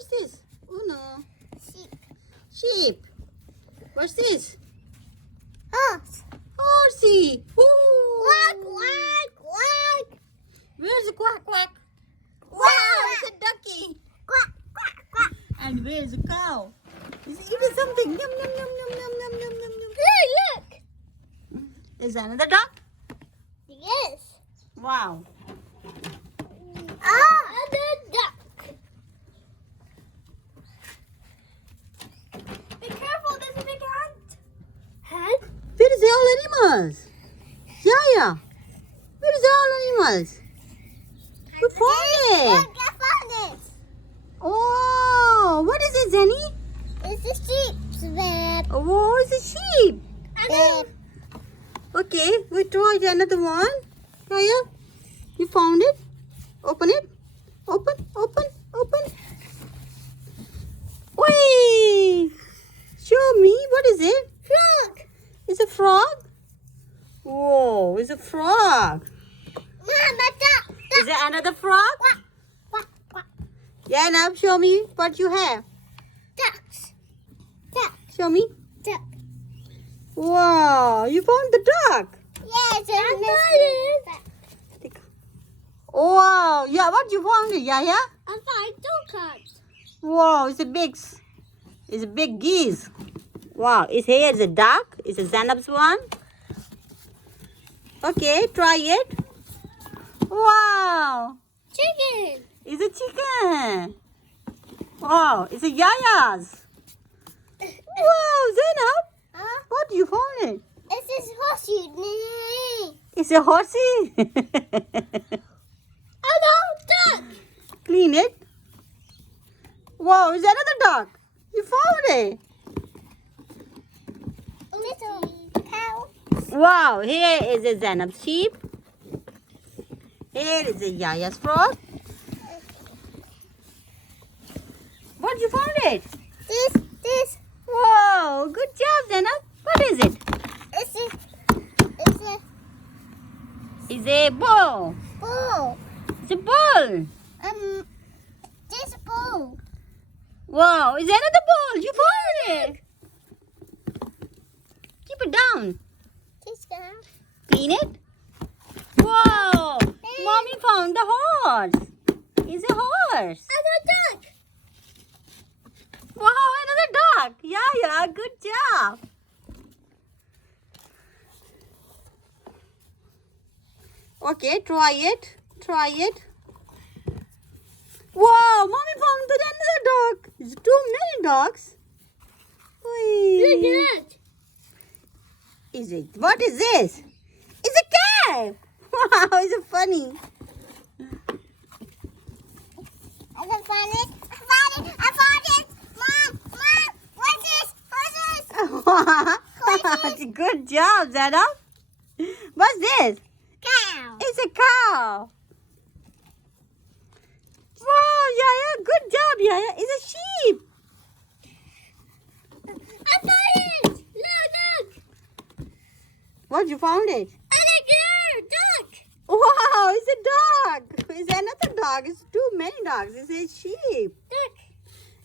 What's this? Oh no. Sheep. Sheep. What's this? Horse. Horsey. Quack, quack, quack. Where's the quack quack? Wow, Quack. it's a ducky. Quack, quack, quack. And where's the cow? He's eating something. Yum, yum, yum, yum, yum, yum, yum, yum, yum. Hey, look. Is that another duck? Yes. Wow. Another duck. Be careful, there's a big ant. Ant? Where is all animals? Yeah. Where is all animals? We found it. Look, I found it. Oh, what is it, Zenny? It's a sheep's bed. Oh, it's a sheep. Bed. Okay, we tried another one. Kaya, you found it? Open it. Open. Wait. Show me. What is it? Frog. It's a frog? Whoa, it's a frog. Mama, duck. Is there another frog? Quack, quack, quack. Yeah, now show me what you have. Ducks. Duck, Show me. duck. Wow, you found the duck. Yes, I found it. Wow, yeah, what you found it, Yaya? I found two cards. Wow, it's a big geese. Wow, it's here is a duck. It's a Zainab's one. Okay, try it. Wow, Chicken. it's a chicken. Wow, it's a Yaya's. Wow, Zainab, Huh? what you found it? This is horsey. It's a horsey. Hello, duck. Clean it. Wow, it's another duck. You found it. Little cow. Wow, here is a Zainab's sheep. Here is a Yaya's frog. What you found it? This. Wow, good job, Zainab. What is it? It's a It's a bull. bull. It's a bull. This bull. Wow, it's another bull. You found it. Keep it down. This guy. Clean it. Wow, Mommy found the horse. It's a horse. Another duck. Wow, another duck. Yeah, good job. Okay, try it. Wow, Mommy found another dog. It's too many dogs. Look Whee. at that. Is it? What is this? It's a cat. Wow, it's so funny. I found it. Mom, what's this? Good job, Zara. What's this? Cow. It's a cow. Wow, Yaya, good job, Yaya. It's a sheep. I found it. Look. What, you found it? Another duck. Wow, it's a dog. It's another dog. It's too many dogs. It's a sheep. Duck.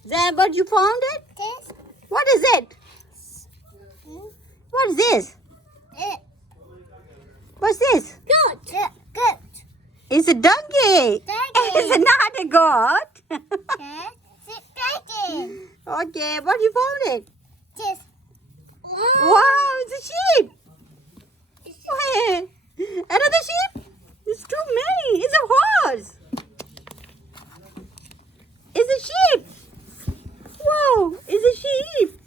Zara, but you found it? This. What is it? What is this? It. What's this? Goat. Goat. It's a donkey. Donkey. It's not a goat. Yes. Dragon. Okay, but you found it. This. Wow, it's a sheep. Wait, another sheep? It's too many. It's a horse. It's a sheep. Wow, it's a sheep.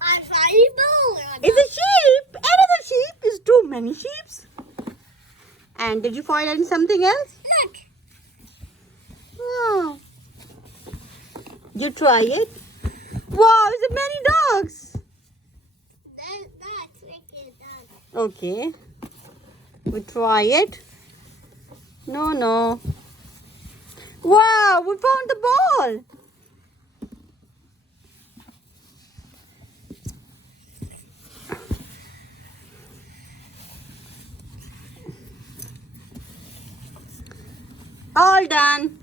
I found a bull. It's a sheep. Another sheep. It's too many sheeps. And did you find something else? Look. Wow. You try it. Wow, it's many dogs. That's wicked. Okay. We try it. No. Wow, we found the ball. All done.